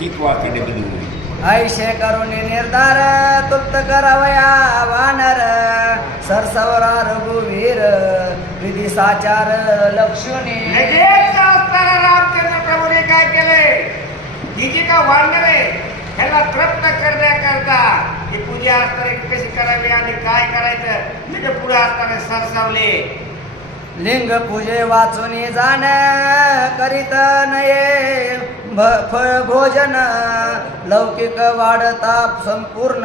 तीच वाचते डबल ऐशे करून निर्धार तुप्त करावया वानर सरसवरा रघुवीर विधी साचार लक्ष्मी. लगेच असताना रामचंद्र प्रभूने काय केले, ही जी का वानर आहे ह्याला तृप्त करण्याकरता ही पूजा असताना कशी करावी आणि काय करायचं म्हणजे पुढे असताना सरसावले. लिंग पूजे वाचून जाण करीत नये फळ भोजन लौकिक वाढता संपूर्ण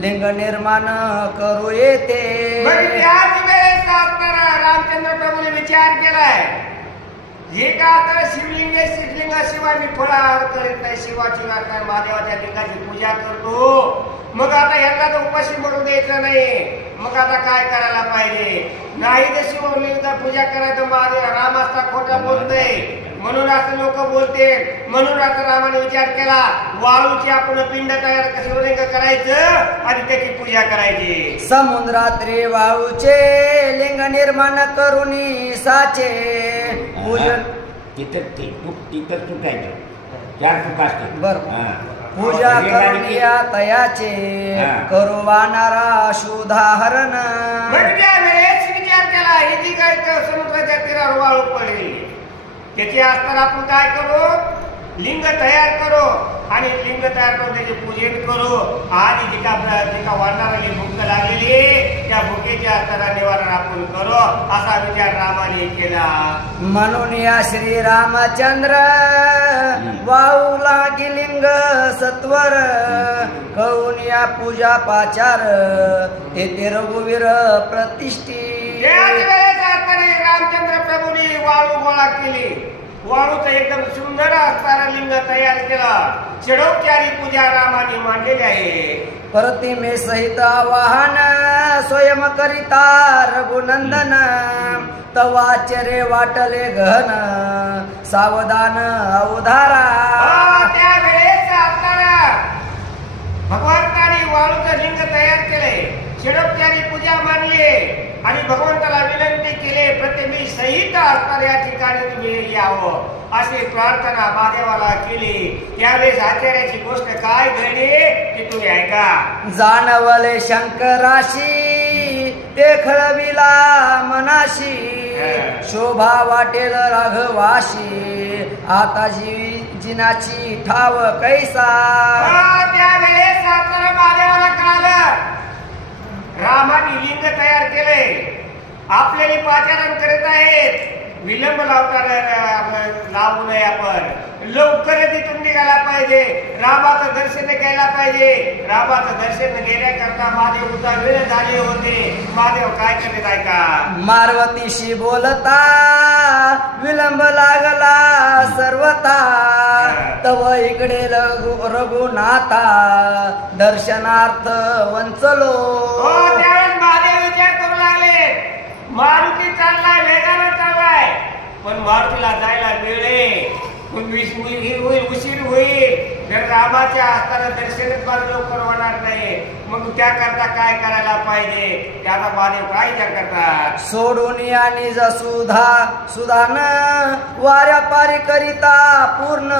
लिंग निर्माण करू येते. याच वेळेस असताना रामचंद्र प्रभूने विचार केलाय, हे का आता शिवलिंग शिवलिंगाशिवाय मी फळाहार करीत नाही, शिवाची वाटणार महादेवाच्या लिंगाची पूजा करतो, मग आता ह्यांना तर उपाशी म्हणून द्यायचं नाही, मग आता काय करायला पाहिजे. नाही तर शिवलिंगाची पूजा करायचं महादेव राम असता खोटा बोलतोय म्हणून असं लोक बोलते. म्हणून आता रामाने विचार केला, वाळूची आपण पिंड तयार शिवलिंग करायचं आणि त्याची पूजा करायची. समुद्रात्री वाळूचे लिंग निर्माण करून साचे पूजन तिथं चुकायचं चार चुक असते बरोबर. पूजा करून या तयाचे करू वानारा शुधाहरण. वेळेस विचार केला, हे जी काय समुद्राच्या तीरावर वाळू पडली त्याची असताना आपण काय करू, लिंग तयार करू आणि लिंग तयार करून त्याचे पूजन करू आणि जिका वाढणारी भूक लागलेली त्या भुकेच्या असताना निवारण आपण करू असा विचार रामाने केला. म्हणून या श्री रामचंद्र वाहू लागी लिंग सत्वर करून या पूजा पाचार तेथे रघुवीर प्रतिष्ठी. त्याच वेळेस असताना रामचंद्र प्रभूने वाळू गोळा केली, वाळूचं एकदम सुंदर असणारा लिंग तयार केला. षडोपचारी पूजा रामाने मांडलेली आहे. प्रतिमे सहित आवाहन स्वयं करिता रघुनंदन तवाचरे वाटले गहन सावधान अवधारा. त्यावेळेस असताना भगवंताने वाळूचं लिंग तयार केले, षडोपचारी पूजा मांडली आणि भगवंताला विनंती केली, प्रतिमे सहित असणाऱ्या या ठिकाणी तुम्ही यावं अशी प्रार्थना महादेवाला केली. त्यावेळेस आचार्याची गोष्ट काय घडली ती तुम्ही ऐका. जाणवले शंकराशी ते खळविला मनाशी शोभा वाटेल राघवाशी आता जिनाची ठाव कैसा. त्यावेळेस असताना महादेवाला कळालं रामाने लिंग तयार केले, आपल्याला पाचारण करत आहेत, विलंब लावू नये, आपण लवकरच इथून निघायला पाहिजे, रामाचं दर्शन घ्यायला पाहिजे. रामाचं दर्शन घेण्याकरता महादेव उद्या वेळ झाले होते. महादेव काय करत ऐका, मार्वतीशी बोलता विलंब लागला सर्वता तव इकडे रघुनाथा दर्शनार्थ वंचलो. त्यावेळेस महादेव विचार करू लागले, मारुती चाललाय, वेगानं चाललाय, पण मारुतीला जायला वेळ आहे, उशीर होईल. जर रामाच्या असताना दर्शनच मला लवकर होणार नाही, मग त्याकरता काय करायला पाहिजे त्याचा महादेव काय विचार करतात. सोडून या निज सुधान वाऱ्या पारी करिता पूर्ण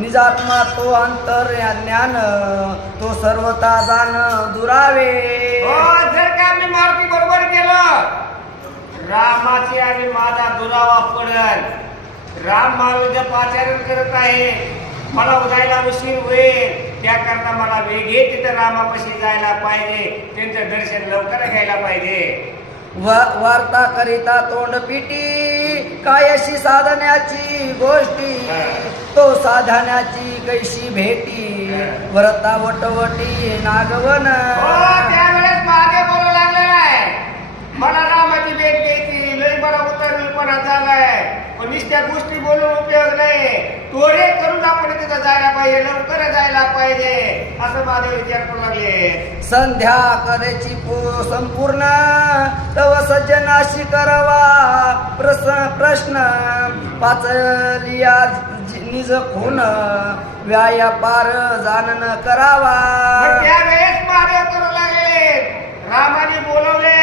निजात्मा तो अंतर ज्ञान तो सर्वता जाण दुरावे. जर का मी मारुती बरोबर गेलो, रामाची आणि माझा दुरावा पडल. राम मला पाचारण करत आहे, मला जायला उशीर होईल, त्याकरता मला वेगळे तिथं रामापाशी जायला पाहिजे, त्यांचं दर्शन लवकर घ्यायला पाहिजे. वार्ता करिता तोंडपिटी कायशी साधण्याची गोष्टी तो साधण्याची कैशी भेटी व्रता वटवटी नागवन. त्यावेळेस मागे बोलू लागलेला आहे, मला रामाची भेट घ्यायची, लय मला उतरपणा झालाय, पण नुसत्या गोष्टी बोलून उपयोग नाही, तोडे करून आपण तिथं जायला पाहिजे, लवकर जायला पाहिजे असं माझे विचार करू लागले. संध्या करायची संपूर्ण तव सज्जनाशी करवा प्रश्न पाचलिया निज खून व्यापार जाणन करावा. त्यावेळेस महादेव करू लागले, रामाने बोलवले,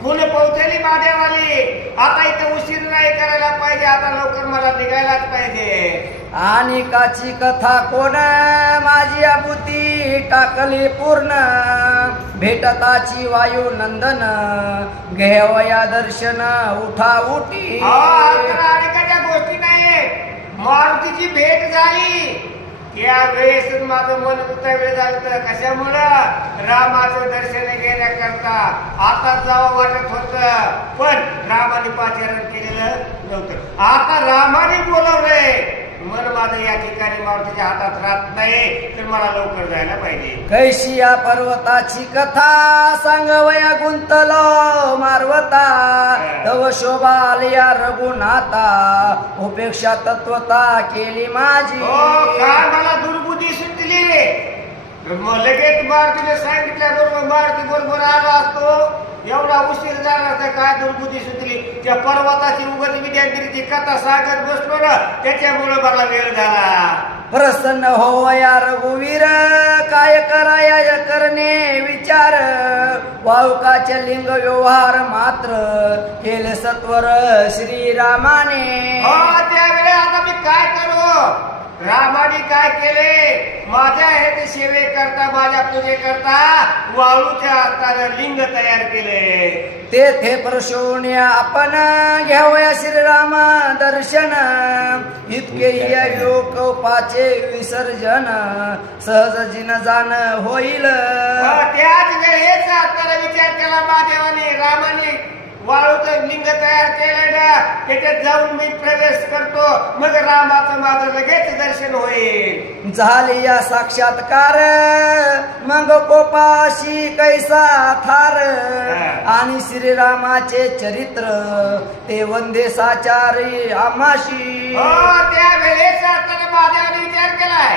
खून पोहोचली महादेवाली, आता इथं उशीर नाही करायला पाहिजे, आता लवकर मला निघायलाच पाहिजे. आणि काची कथा कोण माझी आबुती टाकली पूर्ण भेटताची वायू नंदन घेवया दर्शन उठा उठी. अनेकाच्या गोष्टी नाही, मारुतीची भेट झाली त्यावेळेस माझं मन उतरलं झालं. तर कशामुळं? रामाचं दर्शन घेण्याकरता. आता जावं वाटत होतं, पण रामाने पाचारण केलेलं नव्हतं. आता रामाने बोलवलंय, मन माझं या ठिकाणी मारुतीच्या हातात राहत नाही, तर मला लवकर जायला पाहिजे. कैशी या पर्वताची कथा सांगवया गुंतलो मारवता तव शोभा आलिया रघुनाथा उपेक्षा तत्वता केली माझी. काय मला दुर्बुद्धी सुटली, मग लगेच मारुतीने सांगितल्याबरोबर मारुती बरोबर आलो असतो. एवढा उशीर झाला तर काय दुर्बुद्धी सुचली. त्या पर्वताची उगत विद्यार्थी कथा सांगत बसलो ना, त्याच्यामुळे मला वेळ झाला. प्रसन्न होवया रघुवीर काय कराया करणे विचार वाळुकाचे लिंग व्यवहार मात्र केले सत्वर श्रीरामाने. त्यावेळेस आता मी काय करू? रामाने काय केले? माझ्या हे सेवे करता, माझ्या पूजे करता वाळूच्या हाताने लिंग तयार केले. तेथे प्रशोण्या आपण घ्यावया श्रीराम दर्शन इतके योकोपाचे विसर्जन सहज जिन जाण होईल. त्याच वेळेस आता विचार केला महादेवाने, रामाने वाळूचं लिंग तयार केलंय ना, त्याच्यात जाऊन मी प्रवेश करतो, मग रामाचं माझं लगेच दर्शन होईल. झाली या साक्षात्कार मग कोपाशी कैसा थार आणि श्रीरामाचे चरित्र ते वंदे साचारी आमाशी. त्यावेळेस आता महादेवाने विचार केलाय,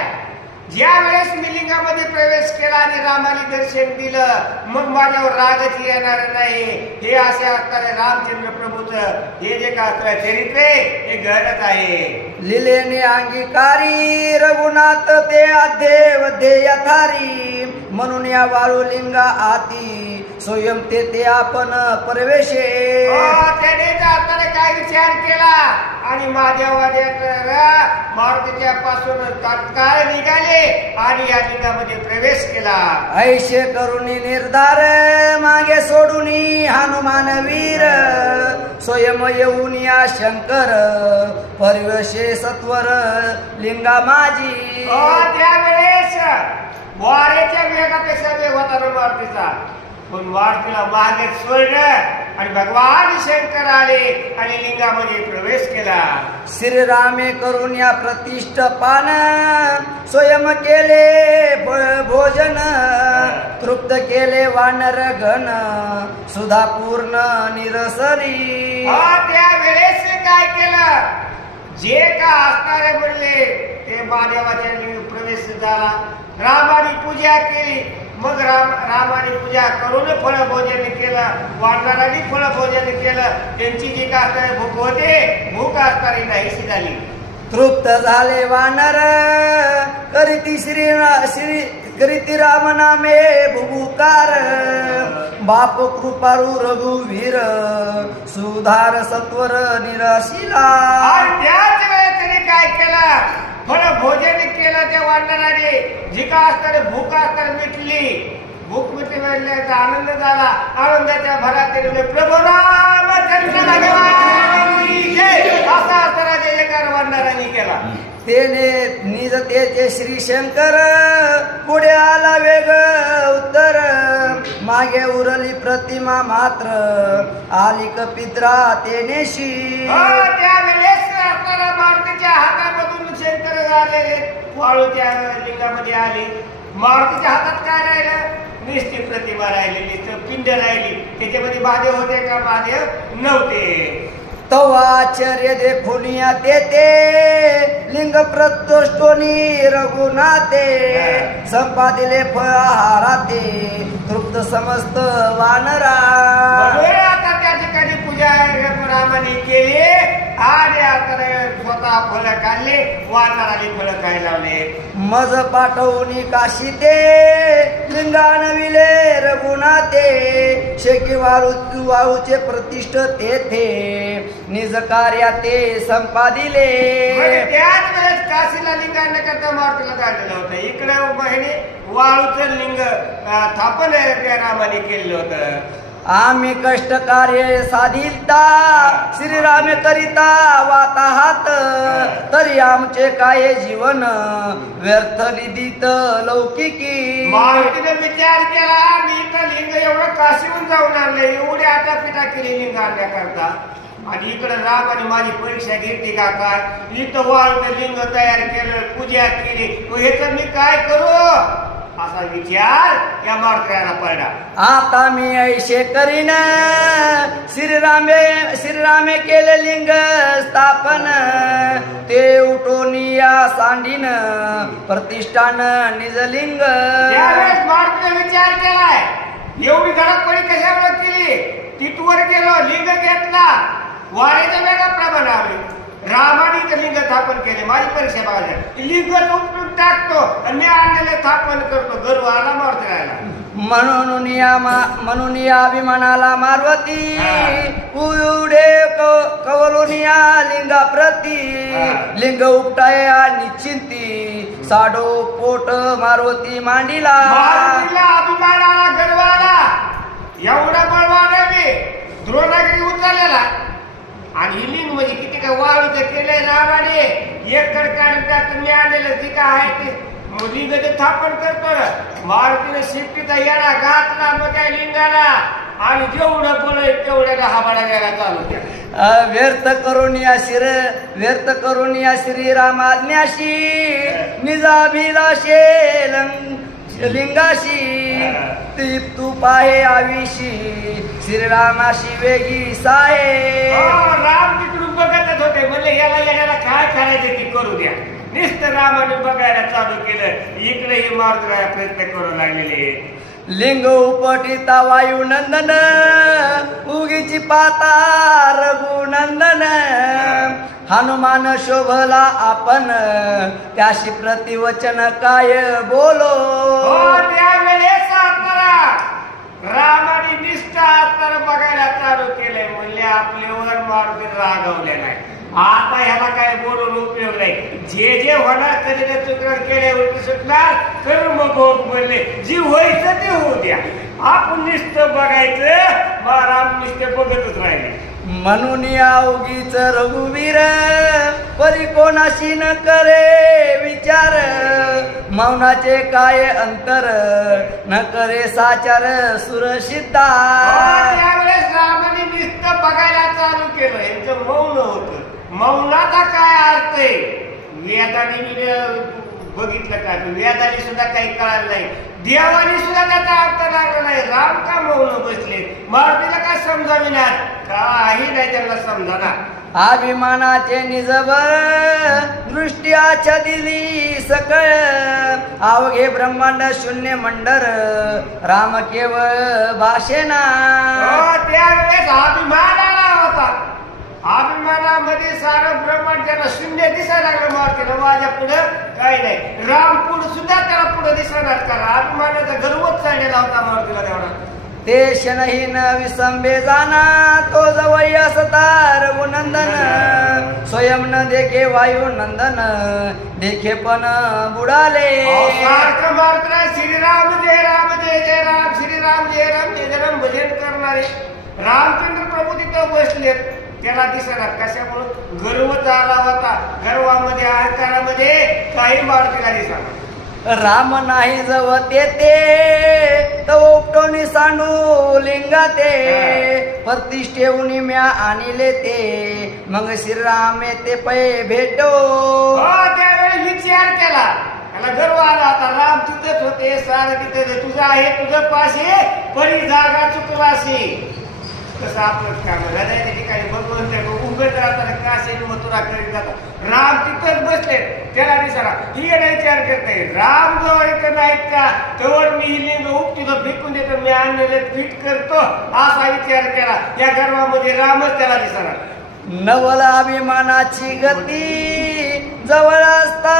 ज्या वेळेस मी लिंगामध्ये प्रवेश केला आणि रामाने दर्शन दिलं, मग माझ्यावर रागच येणार नाही. हे असे असणारे रामचंद्र प्रभूचं हे जे काय चरित्र हे घडत आहे. लिलेने अंगीकारी रघुनाथ ते अध्येव यथारी म्हणून या वाळुलिंगा आती स्वयं ते आपण प्रवेशे. त्याने आता काय विचार केला आणि महादेवाने मारुतीच्या पासून तात्काळ निघाले आणि या लिंगामध्ये प्रवेश केला. ऐशे करुणी निर्धार मागे सोडून हनुमान वीर स्वयं येऊन या शंकर परिवेशे सत्वर लिंगा माझी. त्यावेळेस वारेच्या वेगापेक्षा वेग होता ना मारुतीचा, पण मारुतीला मागे सोडलं आणि भगवान शंकर आले आणि लिंगामध्ये प्रवेश केला. श्रीरामे करून या प्रतिष्ठ पान स्वयं केले भोजन तृप्त केले वानर गण सुधा पूर्ण निरसरी. त्यावेळेस काय केलं? जे का असणारे म्हणले ते महादेवाच्या प्रवेश झाला. रामाने पूजा केली, मग रामाने पूजा करून फळ भोजन केलं, वानरांनी फळ भोजन केलं. त्यांची जी का असणारी भूक होते, भूक असणारी नाहीशी झाली. तृप्त झाले वानर करीती श्री करीती राम नामे भुभुकार बाप कृपारू रघुवीर सुधार सत्वर निराशिला. आणि त्याच वेळेस त्याने काय केलं? फळ भोजन केलं त्या वानराने. जी का असणारी भूक असणारी मिटली. भूक मिटल्याचा आनंद झाला. आनंदाच्या भरात त्याने प्रभू रामचंद्र भगवान असा असणारा जयकार वानराने केला. तेने निज तेचे श्री शंकर पुढे आला वेग उत्तर मागे उरली प्रतिमा मात्र आली कपित्रा तेनेशी. त्यावेळेस असताना मारुतीच्या हातामधून शंकर आलेले वाळू त्या लिंगामध्ये आले. मारुतीच्या हातात काय राहिलं? निश्चित प्रतिमा राहिलेली, पिंड राहिली. त्याच्यामध्ये महादेव होते का? महादेव नव्हते. तवा आश्चर्य देखून या तेथे लिंग प्रतोष्टोनी रघुनाथे संपादिले फळाहाराते तृप्त समस्त वानरा. आता त्या ठिकाणी पूजा रामाने केली आणि आता स्वतः फळं काढले, वानराने फळं काय लावले. मज पाठवून काशी ते लिंगानविले रघुनाथे शेकी वाळूचे प्रतिष्ठ तेथे निज कार्या ते संपादिले. म्हणजे त्याच वेळेस काशीला लिंगाने करता मारुतीला काढलेलं होतं. इकडे बहिणी वाळूचं लिंग स्थापन त्या रामाने केलेलं होतं. आम्ही कष्ट कार्य साधिलता श्रीरामे करिता वाताहात तरी आमचे काय जीवन व्यर्थ निधीत लौकिकी. मारुतीने विचार केला, मी तर लिंग एवढं काशीहून जाऊन आणले, एवढी आटापिटा केली लिंग आणण्याकरता, आणि इकडे रामाने माझी परीक्षा घेतली का काय. इथं वाळूचं लिंग तयार केलं, पूजा केली, ह्याच मी काय करू असा विचार या मारुतीला पडला. आता मी ऐशे करीन श्रीरामे केले लिंग स्थापन ते उठून या सांडीन प्रतिष्ठान निजलिंग. त्यावेळेस मारुतीने विचार केलाय, एवढी धडकपडी कशामुळे केली. तिथवर गेलो, लिंग घेतला, वाळीचा वेगळा प्रमाण आले. रामाने ते लिंग स्थापन केले. माझी परीक्षा बघायला लिंग उपटून टाकतो आणि मी आणलेले स्थापन करतो. गर्व आला मारुती राहिला. म्हणून या अभिमानाला मारवती उडे कवलून या लिंगा प्रती लिंग उपटाया निश्चिंती साडो पोट मारवती मांडीला. मारुतीला अभिमानाला गर्व आला. एवढा बळवान आहे मी द्रोणागिरी उचललेला, आणि ही लिंग म्हणजे किती काय वाळूचं केलंय रामाने. एक कडकाडी टाकून मी आणलेलं जी काय आहे ते लिंग ते स्थापन करतो. मारुतीने शिफ्टीचा येडा घातला मग काय लिंगाला, आणि जेवढं बोलय तेवढ्याला हाबाडा घ्यायला चालू केला. व्यर्थ करून या श्रीरामाज्ञाशी निजाभिलाषे लिंगाशी तू पाहे आविशी श्रीरामाशी वेगी साहे. राम तिकडून बघतच होते, म्हणले याला काय करायचं ते करू द्या. नुसतं रामाने बघायला चालू केलं. इकडे ही मारुतीला प्रयत्न करू लागलेले. लिंग उपटिता वायुनंदन उगीची पाता रघुनंदन हनुमान शोभला आपण त्याशी प्रतिवचन काय बोलो. त्यावेळेस रामाने निष्ठा तर बघायला चालू केलंय. म्हणले आपल्यावर मारुती रागवले नाही, आता ह्याला काय बोलून उपयोग नाही. जे होणार कधी ते चुकरण केले उलटी सुटणार कर्म भोग म्हणले. जी व्हायचं ते होऊ द्या, आपण नुसतं बघायचं. राम नुसते बघतच राहिले. म्हणून या उगीच रघुवीर परी कोणाशी न करे विचार मौनाचे काय अंतर न करे साचार सुरशिता. त्यावेळेस रामाने नुसतं बघायला चालू केलं. यांचं मौन होतं. मौनाचा काय अर्थ आहे वेदाने बघितलं का. वेदाने सुद्धा काही कळालं नाही, देवाने सुद्धा त्याचा अर्थ लागला नाही. राम का मौन बसले, मारुतीला काय समजाविनात, काही नाही त्यांना समजाना. अभिमानाचे निजबर दृष्टी आच्छादिली सकळ अवघे ब्रह्मांड शून्य मंडर राम केवळ भाषेना. त्यावेळेस अभिमान आला होता. अभिमानामध्ये सारं ब्रह्मांड त्याला शून्य दिसायला लागलं. मारुतीला माझ्या पुढं काही नाही. राम पुढे सुद्धा त्याला पुढे दिसणार का. अभिमानाचा गर्वच चाललेला होता मारुतीला तेवढा. ते क्षणहीन विसंबे जाना तो जवळ असता रघुनंदन स्वयं न देखे वायू नंदन देखे पण बुडाले. सारखं मारुतीला श्रीराम जय राम जय जय राम श्रीराम जय राम जय जय राम भजन करणारे रामचंद्र प्रभू तिथं बसलेत. त्याला दिसणार कशामुळे गर्व झाला होता. गर्वामध्ये अहंकारामध्ये काही मारुतीला दिसणार. राम नाही जव ते तो उपटोनी सांडू लिंगा ते प्रतिष्ठेऊन म्या आणले ते मग श्रीराम ते पै भेटो. त्यावेळी विचार केला, त्याला गर्व आला होता. राम तिथंच होते, सारं तिथं तुझं आहे, तुझं पाशी परी जागा चुकलाशी. तसं आपलं काम हृदयाच्या ठिकाणी भगवंत उभेच राहताना काशी मथुरा करीत जातात. राम तिथंच बसले, त्याला दिसला. ही विचार करते राम जवळ इथं नाहीत का, तोवर मी ही लिंग उपटीचं फेकून देतो, मी आणलेलं फिट करतो असा विचार केला. या गर्वामध्ये रामच त्याला दिसणार. नवल अभिमानाची गती जवळ असता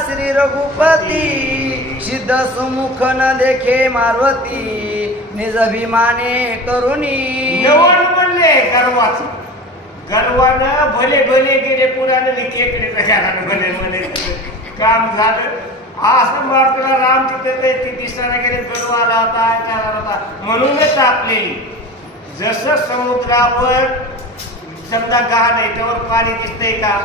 श्री रघुपती सिद्ध सुमुख न देखे मारुती निज अभिमाने करुणी नवल म्हणले गर्वाचं गर्वानं भले भले गेले पुराने लिखेकडे भले भले काम झालं असं मारताना राम तिथे ते दिसताना गेले गर्व आला होता त्याला होता म्हणूनच आपलेली जसं समुद्रावर समजा गहाण आहे त्यावर पाणी दिसतंय का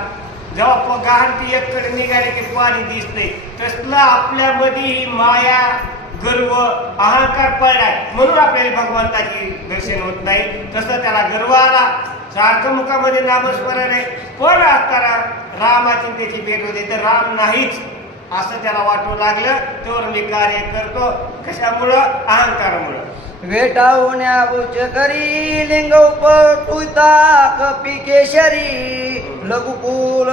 जेव्हा गहाण ती एककडे निघाली की पाणी दिसतंय तसलं आपल्यामध्ये ही माया गर्व अहंकार पडलाय म्हणून आपल्याला भगवंताची दर्शन होत नाही तसं त्याला गर्व आला सारखं मुखामध्ये नामस्मरण आहे पण असताना रामाची त्याची भेट होते तर राम नाहीच असं त्याला वाटू लागलं तर मी कार्य करतो कशामुळं अहंकारामुळं वेटावण्या बुच करी लिंग उपटुता कपी केशरी लघुकुल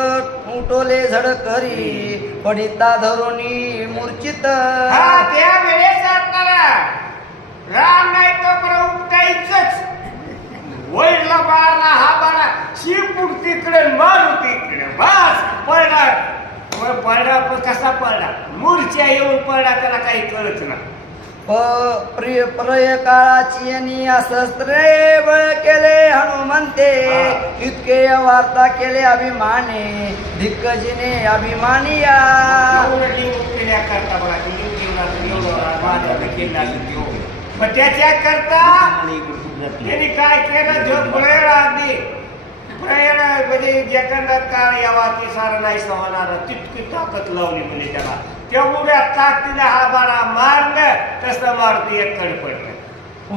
उठोले झड करी पडिता धरुणी मूर्छित त्या वेळेस असताना राम नाही तो पण उपटायचंच वैरला मारला हा मारा शिवपुट तिकडे मारू तिकडे बस पडला पडला कसा पडला मूर्छा येऊन पडला त्याला काही कळत ना प्रय काळाची आणि शस्त्रे बळ केले हनुमंते इतके वार्ता केले अभिमाने धिक्कजीने अभिमानिया करता बघा पण त्याच्या करता त्यांनी काय केलं जो प्रयण अगदी प्रयण म्हणजे जगन्नाथ काळ यावा की सारा नाही सहणार तितकी ताकद लावली म्हणजे त्याला तेवढ्या ताकदीला हा बाणा मारलं तसं मारुती एककडे पडलं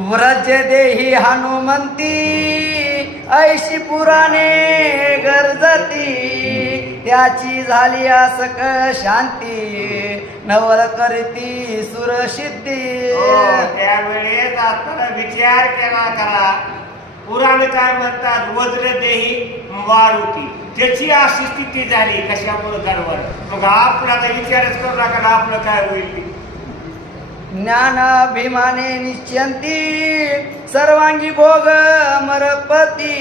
व्रज देही हनुमंती ऐशी पुराणे गरजती त्याची झाली असक शांती नवल करती सुरसिद्धी त्यावेळेस आता विचार केला करा पुराण काय म्हणतात वज्र देही मारुती त्याची अशी स्थिती झाली कशामुळे गर्वर मग आपण आता विचारच करू नका आपलं काय होईल ज्ञानाभिमाने निश्चंती सर्वांगी भोग अमरपती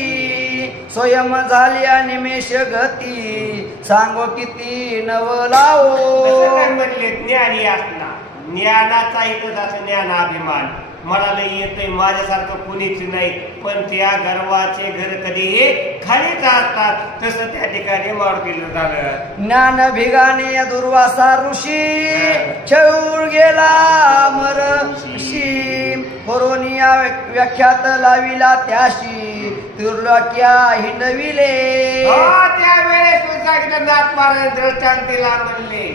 स्वयं झाल्या निमेष गती सांगो किती नवलाओ म्हणले ज्ञानी असला ज्ञानाचा इथं जातं ज्ञानाभिमान मला लई येतंय माझ्यासारखं कुणीच नाही पण त्या गर्वाचे घर कधीही खालीच असतात तसं त्या ठिकाणी मारुतीला झालं ज्ञान भिगाने दुर्वासा ऋषी छळून गेला मरशी कोरोनिया व्याख्यात लाविला त्याशी दुर्लक्या हिंडविले त्यावेळेस नाथ महाराज दृष्टांतीला म्हणले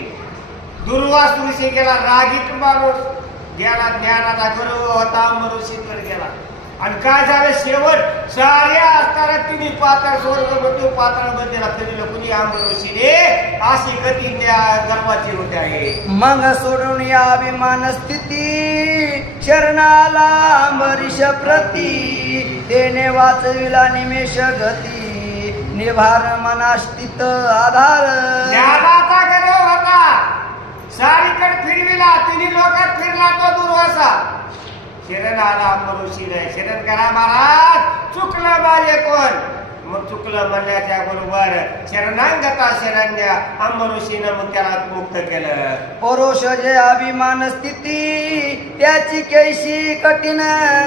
दुर्वास ऋषी गेला रागीत माणूस गेला ज्ञानाचा गुरु होता मरुषीकडे गेला आणि काय झालं शेवट साऱ्या असताना तिने पातळ स्वर्ग मृत्यू पातळ बंदीला फिरलं कुणी आंबऋषीने अशी गती गर्वाची होते आहे मग सोडून या अभिमान स्थिती शरणाला अंबरीश प्रती तेने वाचविला निमेष गती निभार मनास्थित आधार ज्ञानाचा गर्व होता सारीकडे फिरविला तिन्ही लोकात फिरला तो दुर्वासा शरण आला अंबऋषीने शरण करा महाराज चुकलं माझे कोण मग चुकलं म्हणण्याच्या बरोबर शरणांगता शरण्या अंबऋषीनं मग त्याला मुक्त केलं परोश जे अभिमान स्थिती त्याची कैशी कठीण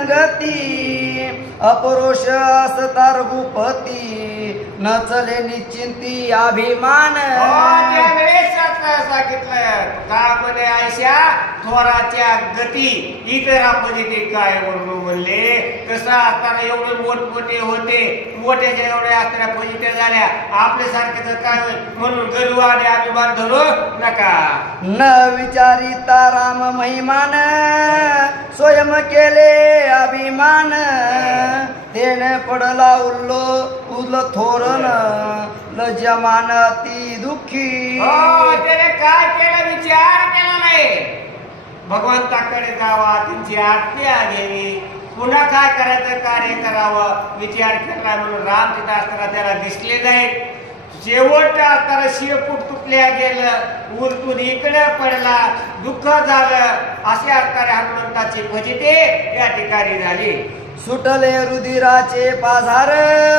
गती अपरोष असता रघुपती न चले निश्चिंती अभिमान सांगितलं का म्हणे आयशा थोराच्या गती इतरामध्ये ते काय म्हणून म्हणले कसं असताना एवढे मोठमोठे होते मोठ्याच्या एवढ्या असताना पॉझिटिव्ह झाल्या आपल्यासारखेच काय होईल म्हणून गर्व आणि अभिमान धरू नका न विचारिता राम महिमान स्वयं केले अभिमान तेने पडला उल थोरण लज्जमान ती दुःखी त्याने काय केलं विचार केला नाही भगवंताकडे जावा त्यांची आज्ञा घ्यावी पुन्हा काय करायचं कार्य करावं विचार केला म्हणून राम तिथं असताना त्याला दिसले नाही शेवट असताना शिवपूट तुटल्या गेलं उलटून इकडे पडला दुःख झालं असे असणाऱ्या हनुमंताची फजिते या ठिकाणी झाली सुटले रुधिराचे पाझार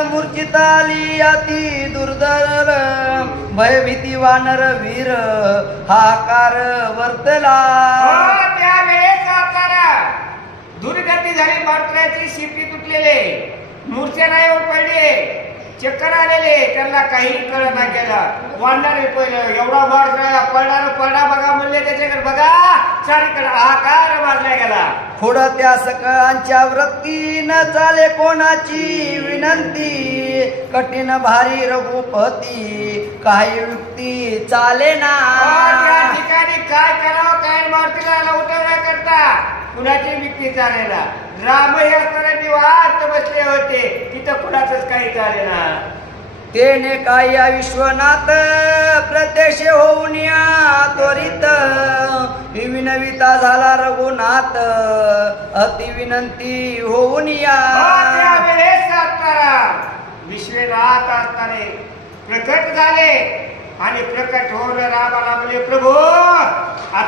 मूर्छित आली अति दुर्धर भयभीती वानर वीर हाकार वर्तला त्यावेळेस आपल्याला दुर्गती झाली मारकऱ्याची शिपी तुटलेले मूर्छेला येऊन पडले चक्कर आलेले त्यांना काही कळना गेलं वाढणारे एवढा वाढ पडला बघा म्हणले त्याच्याकडे बघा चारीकडे हाकार वाजला गेला पुढं त्या सकळांच्या वृत्ती न चाले कोणाची विनंती कठीण भारी रघुपती काही युक्ती चाले ना त्या ठिकाणी काय करावं काय मारुतीला उठवण्या करता कुणाची युक्ती चालेना राम हे असताना निवांत बसले होते तिथं कुणाच काही चालेना तेने काय विश्वनाथ प्रत्यक्ष होऊन या त्वरित विनविता झाला रघुनाथ अति विनंती होऊन या त्यावेळेस असताना विश्वनाथ असताना प्रकट झाले आणि प्रकट होऊन रामाला म्हणले प्रभू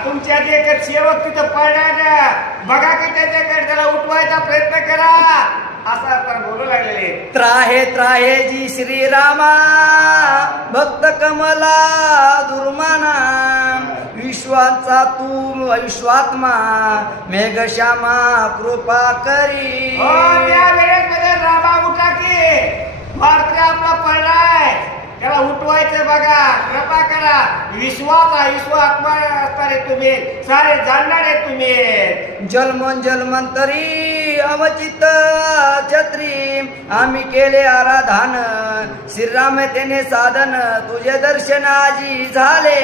तुमच्या देखत सेवक तिथं पडणार बघा की त्याच्याकडे त्याला उठवायचा प्रयत्न करा असं तर बोलू लागलेले त्राहे त्राहे जी श्रीरामा भक्त कमला दुर्माना विश्वाचा तू विश्वात्मा मेघश्यामा कृपा करी त्यावेळेस रामा उठा की मारकरी आपला पडलाय त्याला उठवायचं बघा कृपा करा विश्वात्मा असणारे तुम्ही सारे जाणणारे तुम्ही जन्मंतरी अवचित छत्री आम्ही केले आराधन श्रीराम तेने साधन तुझे दर्शन आजी झाले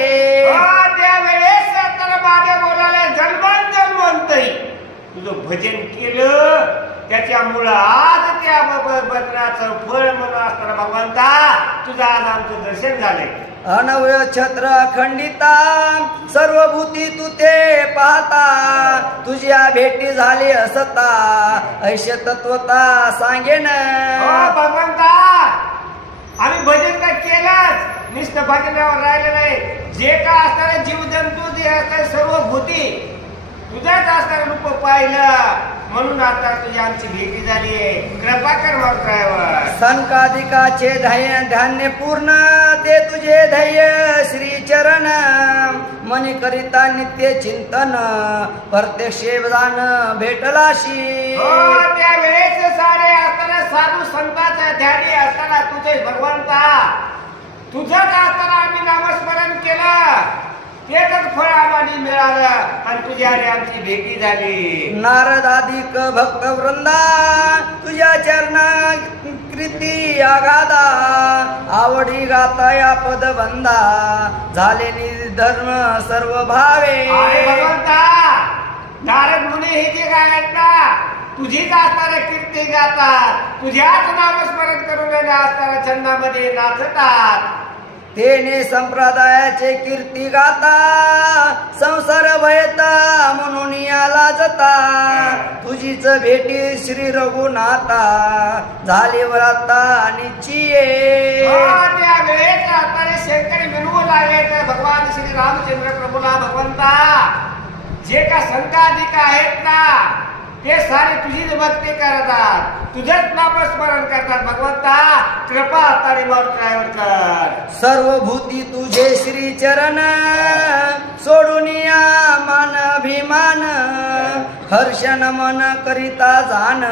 त्यावेळेस त्याला माझ्या बोलायला जन्मंतरी तुझं भजन केलं त्याच्यामुळं आज त्या बदनाचं फळ म्हणून असताना भगवंता तुझं आज आमचं दर्शन झालंय अनवय छत्र खंडिता सर्वभूती तू ते पाहता तुझ्या भेटी झाली असता ऐश तत्वता सांगेन भगवंता आम्ही भजन तर केलंच नुसतं भजनावर राहिलं नाही जे का असणारे जीवजंतू जे असतात सर्व भूती तुझाच असणारं रूप पाहिलं म्हणून आता तुझी आमची भेटी झाली कृपा कर मारुतीवर संकाधिकाचे धान्य पूर्ण ते तुझे धैर्य श्री चरण मनी करिता नित्य चिंतन प्रत्यक्ष जाण भेटलाशी त्यावेळेस सारे असताना साधू संतांच्या ध्यानी असताना तुझे भगवंता तुझंच असताना आम्ही नामस्मरण केलं तेच फळ आम्हाला मिळालं आणि तुझ्या आमची भेटी झाली नारदाधिक भक्त वृंदा तुझ्या चरणा कृती आगादा आवडी गाता या पदबंदा झाले निर्धर्म सर्व भावे भगवंता नारद मुनी हे जे गायत ना तुझीच असणारे कीर्ती गातात तुझ्याच नामस्मरण करून असणाऱ्या छंदामध्ये नाचतात तेने संप्रदायाचे कीर्ती गाता संसार भयता म्हणून याला जता तुझीच भेटी श्री रघुनाथा झाली व्रता निश्चिये त्यावेळेस आता शंकर मिळवू लागले तर भगवान श्री रामचंद्र प्रभूला भगवंता जे का संताधिक आहेत ना ते सारे तुझीच भक्ती करतात तुझंच नामस्मरण करतात भगवंता कृपा तारी मारुतीवर कर सर्व भूती तुझे श्री चरण सोडून या मान अभिमान हर्षन मन करिता जाण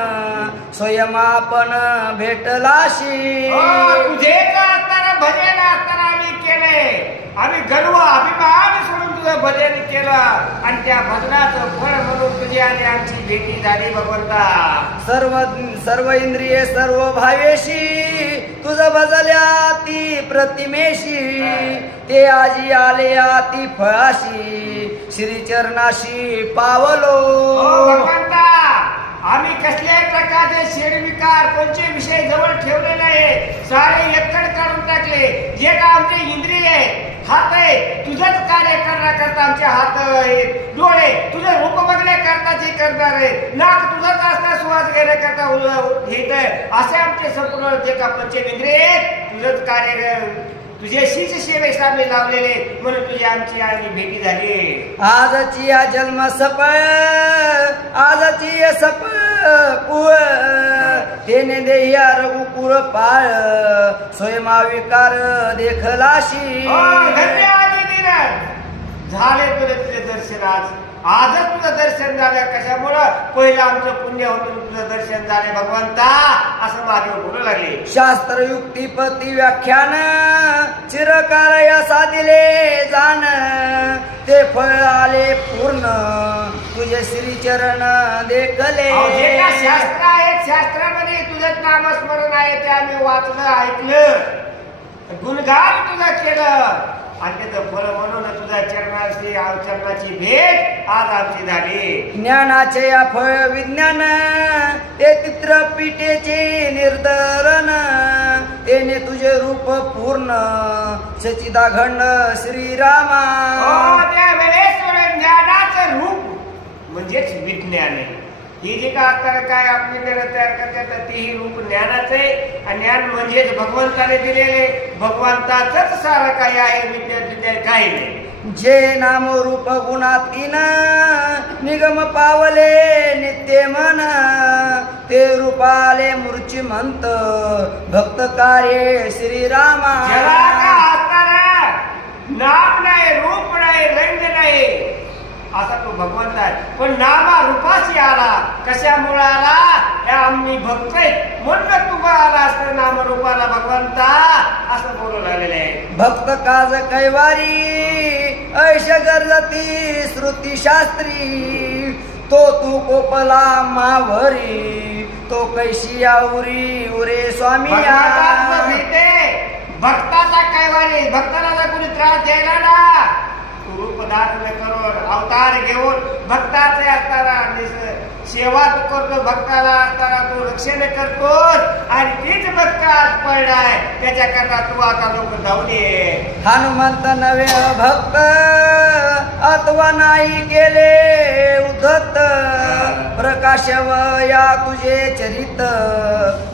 स्वयमापन भेटलाशी तुझे असताना भजन असताना आम्ही केले आम्ही गर्व अभिमान सोडून तुझं भजन केलं आणि त्या भजनाचं फळ म्हणून तुझी आणि आमची भेटी झाली भगवंता सर्व इंद्रिये सर्व भावेशी तुझ भजल्या ती प्रतिमेशी ते आजी आले आती फळाशी श्री चरणाशी पावलो भगवंता आम्ही कसल्याही प्रकारचे शेरविकार कोणते विषय जवळ ठेवले नाही सारे एकड काढून टाकले जे का आमचे इंद्रिय हात आहे तुझंच कार्य करण्याकरता आमचे हात आहेत डोळे तुझे रूप बघण्या करता जे करणार आहे नाक तुझंच असता श्वास घेण्याकरता हेत आहे असे आमचे संपूर्ण जे का पंचेंद्रिय तुझंच कार्य तुझ्याशीच सेवेस आम्ही लावलेले म्हणून तुझी आमची आणि भेटी झाली आजची या जन्म सफळ आजची सफळ पुळ तेने देह्या रघुकुळ पाळ स्वयमा विकार देखलाशी हो, धन्यवाद दिलीरथ. झाले तुझे दर्शन आजच तुझं दर्शन झालं. कशामुळं? पहिलं आमचं पुण्य होतं, तुझं दर्शन झाले भगवंता, असं महादेव बोलू लागले. शास्त्र युक्तिपती व्याख्यान चिरकाल यसा दिले जाण ते फळ आले पूर्ण तुझे श्रीचरण देखले. अहो, जे काय शास्त्र आहेत, शास्त्रामध्ये तुझं नामस्मरण आहे, ते आम्ही वाचलं, ऐकलं, गुणगान तुझं केलं, आणि त्याचं फळ म्हणून तुझ्या चरणाची भेट आज आमची झाली. ज्ञानाचे या फळ विज्ञान ते चित्रपीठेचे निर्धरण तेने तुझे रूप पूर्ण सचिदाखंड श्रीरामा. हो, त्या वेळेस ज्ञानाचं रूप म्हणजेच विज्ञान आहे. ही जी का आता काय आपली तयार करतात तेही रूप ज्ञानाचं आहे, आणि ज्ञान म्हणजेच भगवंताने दिलेले, भगवंताच सारं काही आहे, विद्या काही नाही. जे नाम रूप गुणातीन निगम पावले नित्य मन ते रूपाले मूर्तिमंत भक्त कार्य श्रीरामा. ज्याला का असताना नाम नाही, रूप नाही, रंग नाही, असा तो भगवंत आहे. पण नामा रूपाशी आला. कशामुळे आला? त्या आम्ही भक्त आहेत म्हणून तू आला असं नाम रूपाला भगवंता, असं बोलू लागलेले आहे. भक्त काज कैवारी ऐश गरजती श्रुती शास्त्री तो तू कोपला मावरी तो कैशी आवरी उरे स्वामी. भगवंताचं भेटे भक्ताचा कैवारी. भक्ताला जर कोणी त्रास द्यायला ना, तू रूप धारण करून अवतार घेऊन भक्ताचे असताना सेवा तू करतो, भक्ताला असताना तू रक्षण करतोस, आणि तीच भक्त आज पडलाय, त्याच्याकरता तू आता लोक जाऊ दे. हनुमंत नवे भक्त अथवा नाही गेले उद्धत प्रकाशवया तुझे चरित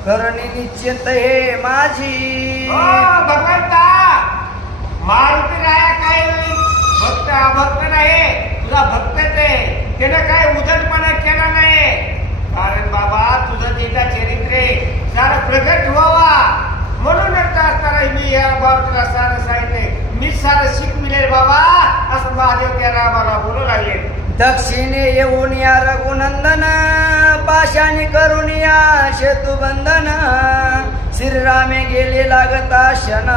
करणी निश्चित हे माझी. हो भगवंता, मारुती राया काय भक्त अभक्त नाही, तुझा भक्तच आहे. त्यानं काय उद्धटपणा केला नाही, कारण बाबा तुझं तिचा चरित्र सारं प्रगट व्हावा म्हणूनच असताना मी या बाबतीला सारं सांगितले, मी सारं शिक मिळेल बाबा, असं महादेव त्या रामाला बोलू लागले. दक्षिणे येऊन या रघुनंदन पाशाने करून या सेतुबंधन श्रीरामे गेले लागता क्षण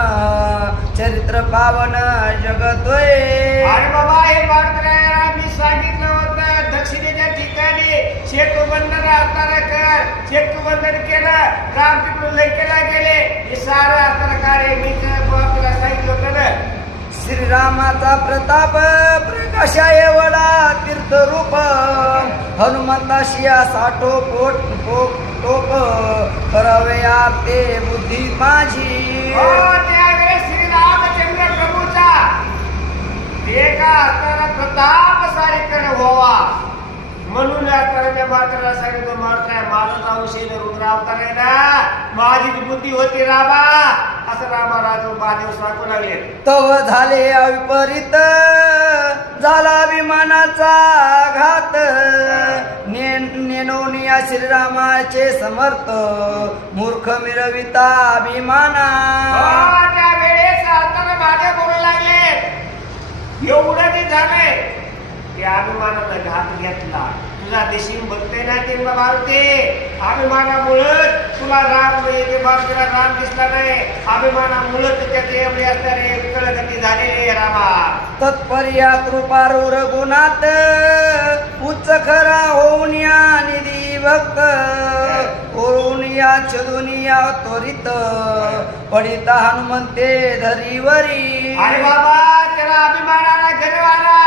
चरित्र पावन जगतोय. अरे बाबा, हे बाबतीला मी सांगितलं होतं, दक्षिणेच्या ठिकाणी सेतुबंधन असताना कर, सेतुबंधन केलं, राम तिकडून लंकेला गेले, हे सारं असताना कार्य मी तुला सांगितलं होतं ना. श्रीरामाचा प्रताप प्रकाशा एवढा तीर्थरूप हनुमंताशी साठो पोट टोप करावे ते बुद्धी माझी. हो, त्यावेळेस श्रीरामचंद्र प्रभूचा ते का असताना प्रताप सारीकडे व्हावा म्हणून असताना त्या मात्राला सांगितलं, मात्र माझं नाव शेन रुद्र अवतार आहे ना, माझीच बुद्धी होती रामा, असं रामाला जो महादेव सांगू लागले. तव झाले अविपरीत झाला अभिमानाचा घात नेनोनिया श्रीरामाचे समर्थ मूर्ख मिरविता अभिमाना. हो, त्यावेळेस असताना माझे बोलू लागले, एवढं ते झालंय, त्या अभिमानाला घात घेतला. तुला देशील बघते ना ते मारुती, अभिमानामुळं तुला राम मारुतीला राम दिसला नाही, अभिमानामुळं त्याचे एवढे असणारे विकलगती झाले रामा. तत्पर्या कृपारू रघुनाथ उच्च खरा होऊन या निधी भक्त ओळून या छदुनिया त्वरित पडिता हनुमंते धरीवरी. अरे बाबा, त्याला अभिमानाला गर्व आला,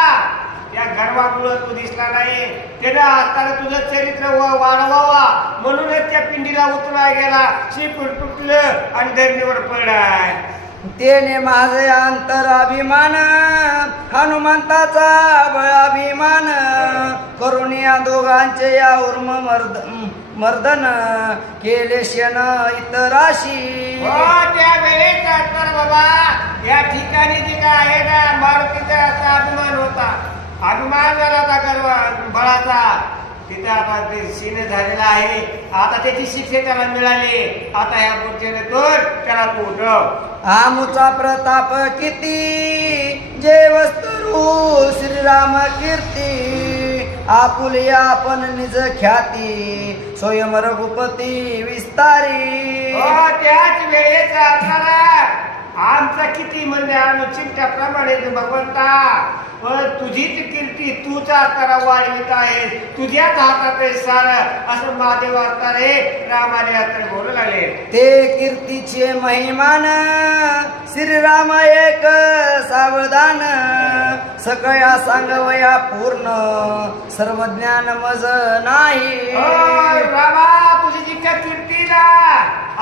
या गर्वामुळं तू दिसला नाही. त्यानं असताना तुझं चरित्र वाढवावा म्हणूनच त्या पिंडीला उतरा गेला, शिपूर तुटलं आणि धरणीवर पडलाय. तेने माझे अंतर अभिमान हनुमंताचा बळाभिमान करून या दोघांचे या उर्म मर्दन केले शेण इतराशी. हो, त्या वेळेस तर बाबा या ठिकाणी जे काय आहे ना, मारुतीचा असा अभिमान होता, अभिमान झाला होता गर्व बळाचा. तिथे आता ते सीन झालेला आहे. आता त्याची शिक्षा त्याला मिळाली. आता ह्या पुढच्या त्याला तू उठव. आमुचा प्रताप किती जे वस्तुरू श्रीराम कीर्ती आपुलिया आपण निज ख्याती स्वयं रघुपती विस्तारी. त्याच वेळेस आपल्याला आमचा किती म्हणजे चिंताप्रमाणे भगवंता पण तुझीच कीर्ती तूच असताना वाढवित आहे. तुझ्याच हातात आहे सारं असं महादेव असताना रामाने आता बोलू लागले. ते कीर्तीचे महिमान श्रीराम एक सावधान सगळ्या सांगवया पूर्ण सर्व ज्ञान मज नाही. रामा तुझी जी त्या कीर्तीला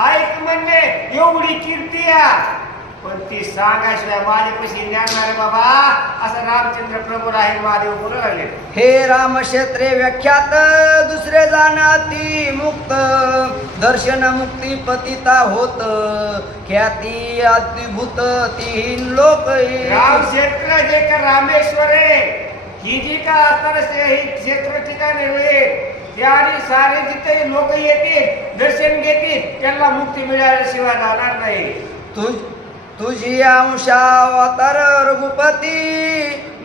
ऐक म्हणजे एवढी कीर्ती आहे पण ती सांगाशिवाय माझ्यापाशी ज्ञान रे बाबा असं रामचंद्र प्रभू आहे महादेव बोलू लागले. हे रामक्षेत्रे व्याख्यात दुसरे जाणाती मुक्त दर्शन मुक्ती पतिता होत ख्याती अद्भुत तीन लोक. राम क्षेत्र जे का रामेश्वर आहे ही जी का असताना ही क्षेत्र ठिकाणी रे त्याने सारे जिथे लोक येतील दर्शन घेतील त्यांना मुक्ती मिळाल्याशिवाय राहणार नाही. तुझी अंशावतार रघुपती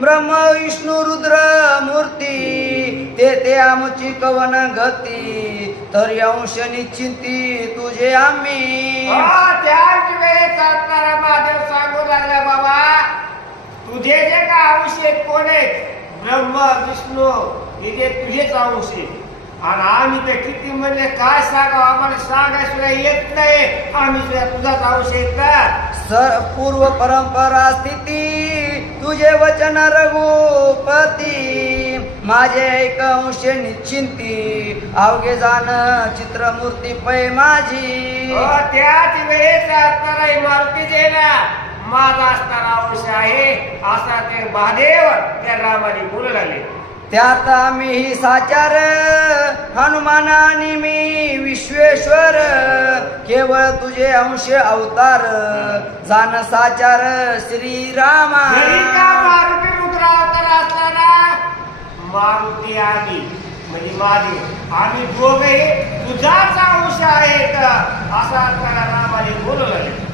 ब्रह्म विष्णू रुद्र मूर्ती ते आमची कवन गती तरी अंश निश्चिंती तुझे आम्ही. त्याच वेळेस असणारा महादेव सांगू लागला बाबा तुझे जे का अंश आहेत कोण आहेत ब्रह्म विष्णू हे जे तुझेच अंश आहेत आणि आम्ही तर किती म्हणजे काय सांगा आम्हाला सांगायशिवाय येत नाही. आम्ही तुझाच अंश आहेत ना. पूर्व परंपरा स्थिती तुझे वचन रघुपती माझे एक अंश निश्चिंती अवघे जाण चित्रमूर्ती पै माझी. त्याच वेळेस असणारा मारुती जे ना माझा असणारा अंश आहे असा ते महादेव त्या रामाने बोलू लागले. त्यात आम्ही साचार हनुमान आणि मी विश्वेश्वर केवळ तुझे अंश अवतार जाण साचार श्रीरामा. मारुती रुद्र अवतार असताना मारुती आणि म्हणजे महादेव आम्ही दोघे तुझाच अंश आहेत असा असताना रामाने बोलू लागले.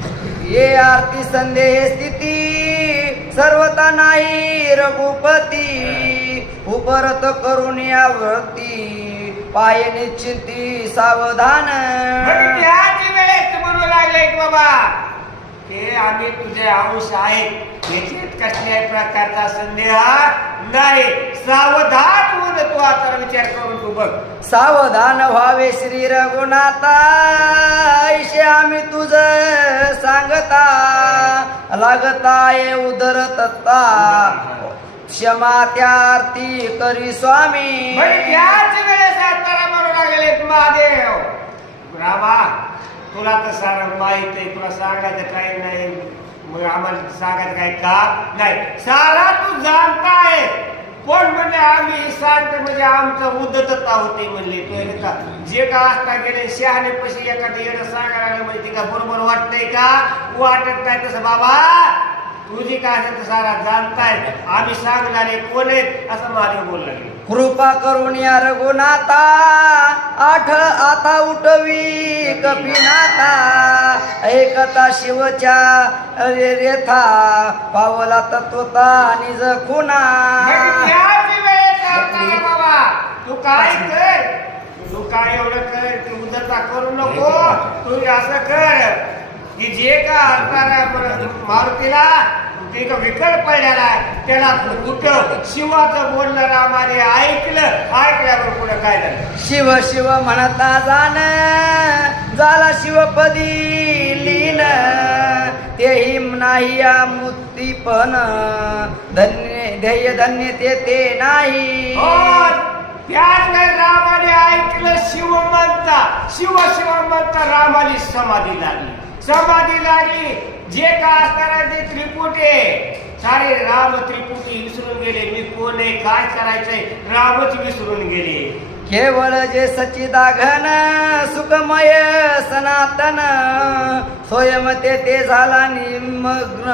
ये आरती संदेह स्थिती सर्वता नाही रघुपती उपरत करून या वृत्ती पाय निश्चिंती सावधान. त्याच वेळेस म्हणू लागले की बाबा ते आम्ही तुझे अंश आहेत याच्यात कसल्याही प्रकारचा संदेह नाही. सावधान होऊन तू आता विचार करून तू बघ. सावधान व्हावे श्री रघुनाथा ऐशे आम्ही तुझ सांगता लागताय उदर तत्ता क्षमा त्यार्थी करी स्वामी. त्याच वेळेस आता म्हणू लागले महादेव रामा तुला तर सारं माहित आहे तुला सांगायचं काही नाही मग आम्हाला सांगायचं काही का नाही सारा तू जाणताय पण म्हणजे आम्ही सांगतो म्हणजे आमचं उद्धतता होते म्हणले तो जे का असता गेले शहाणे पशी एखादं येणं सांगायला लागलं म्हणजे ते का बरोबर वाटतंय का वाटत नाही तसं बाबा तुझी काय असेल तर सारा जाणताय आम्ही सांगणारे कोण आहेत असं महादेव बोलू लागले. कृपा करून या रघुनाथा आठ आता उठवी कपिनाथा ऐकता शिवच्या रेथा पावला तत्वता निज खुना. बाबा तू काय कर तू काय एवढं कर तू उद्धता करू नको तू असं कर की जे का असणारा मारुतीला ते का विकल पडलेला त्याला उठव शिवाचं बोलणं रामाने ऐकल्यावर पुढे काय झालं. शिव शिव म्हणता जाण झाला शिवपदी लीन तेही नाही या मुक्ती पण धन्य ध्येय धन्य ते नाही. त्याच वेळी रामाने ऐकलं शिव म्हणता रामाने समाधी लागली जे का असताना ते त्रिपुटे सारे राम त्रिपुटी विसरून गेले मी कोण आहे काय करायचंय रामच विसरून गेले. केवळ जे सच्चिदाघन सुखमय सनातन स्वयं ते झाला निमग्न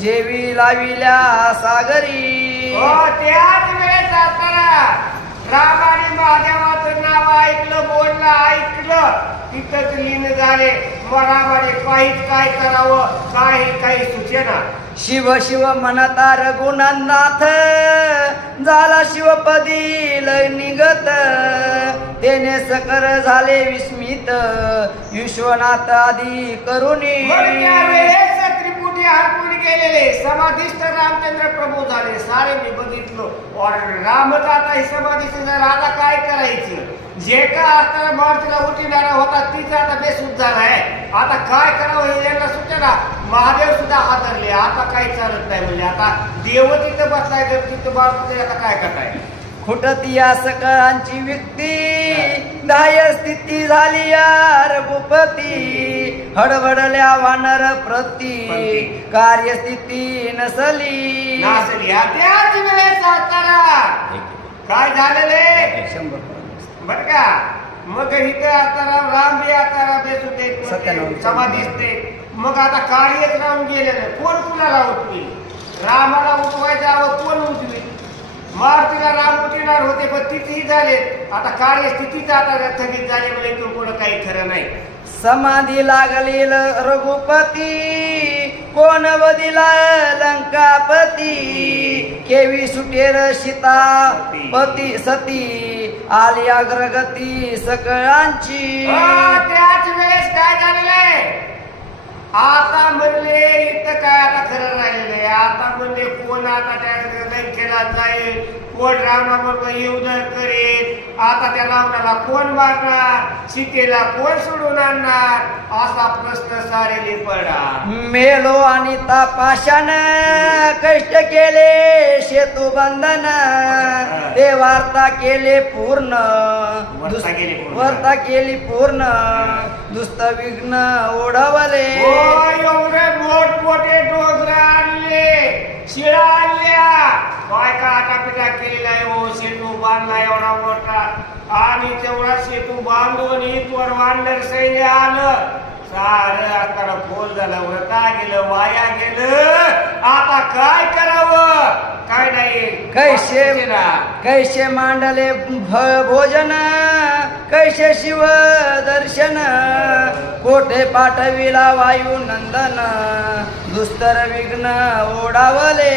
जेवी लाविल्या सागरी. त्याच वेळेस असताना राम आणि महादेवाचं नाव ऐकलं, बोलणं ऐकलं, तिथंच लीन झाले. मरामध्ये काहीच काय करावं काही सुचेना. शिव शिव म्हणता रघुनाथ झाला शिवपदी लय निगत, तेने सकल झाले विस्मित विश्वनाथ आदी करुणी. मग त्यावेळेस त्रिपुटी हरपून गेलेले समाधिस्थ रामचंद्र प्रभू झाले. सारे मी बघितलो रामच आता ही समाधीस्थ झाला. आता काय करायचं? जे का असताना मारुतीला उठणारा होता तीच आता बेसूत झालाय. आता काय करावं हे यांना सुचना. महादेव सुद्धा हादरले. आता काही चालत नाही म्हणजे आता देव तिथं बसलाय तर तिथं मारुतीचं आता काय करताय? खुटती या सकळांची व्यक्ती दाय स्थिती झाली या रघुपती, हडबडल्या वानर प्रती कार्यस्थिती नसली. नासली त्याच वेळेस असताना काय झालेले 100 बर का? मग इथं असताना राम बी असताना बेसूत समाधीस्ते. मग आता कार्यच राहून गेलेलं. कोण कुणाला उठवी? रामाला उठवायचं हवं, कोण उठवी? मारुतीला राम उठणार होते पण तिथेही झाले. आता कार्यस्थितीच आता स्थगित झाली म्हणजे इथून पुढं काही खरं नाही. समाधी लागली रघुपती, कोण वदिला लंकापती, केवी सुटेर सीता पती सती, आली अग्रगती सकळांची. त्याच वेळेस काय झालेलं आहे? आता म्हणले इथं काय आता खरं राहिलेलं. आता म्हणले कोण आता त्या लंकेला जाईल, कोण रावणाबरोबर युद्ध करेल, आता त्या रावणाला कोण मारणार, सीतेला कोण सोडून आणणार, असा प्रश्न सारेले पडा. मेलो आणि तापाशान कष्ट केले सेतू बंधन, ते वार्ता केले पूर्ण वार्ता केली पूर्ण, दुस्त विघ्न ओढवले. एवढे मोठमोठे डोंगर आणले, शिळा आणल्या, बायका आटापिटा केलेला आहे. हो सेतू बांधला एवढा मोठा, आणि तेवढा सेतू बांधून इथवर वानर सैन्य आलं. सारं आता खोल झालं, व्रता गेलं, वाया गेलं. आता काय करावं? काय नाही. कैसे मांडले भोजन, कैसे शिव दर्शन, कोठे पाठविला वायू नंदन, दुस्तर विघ्न ओढावले.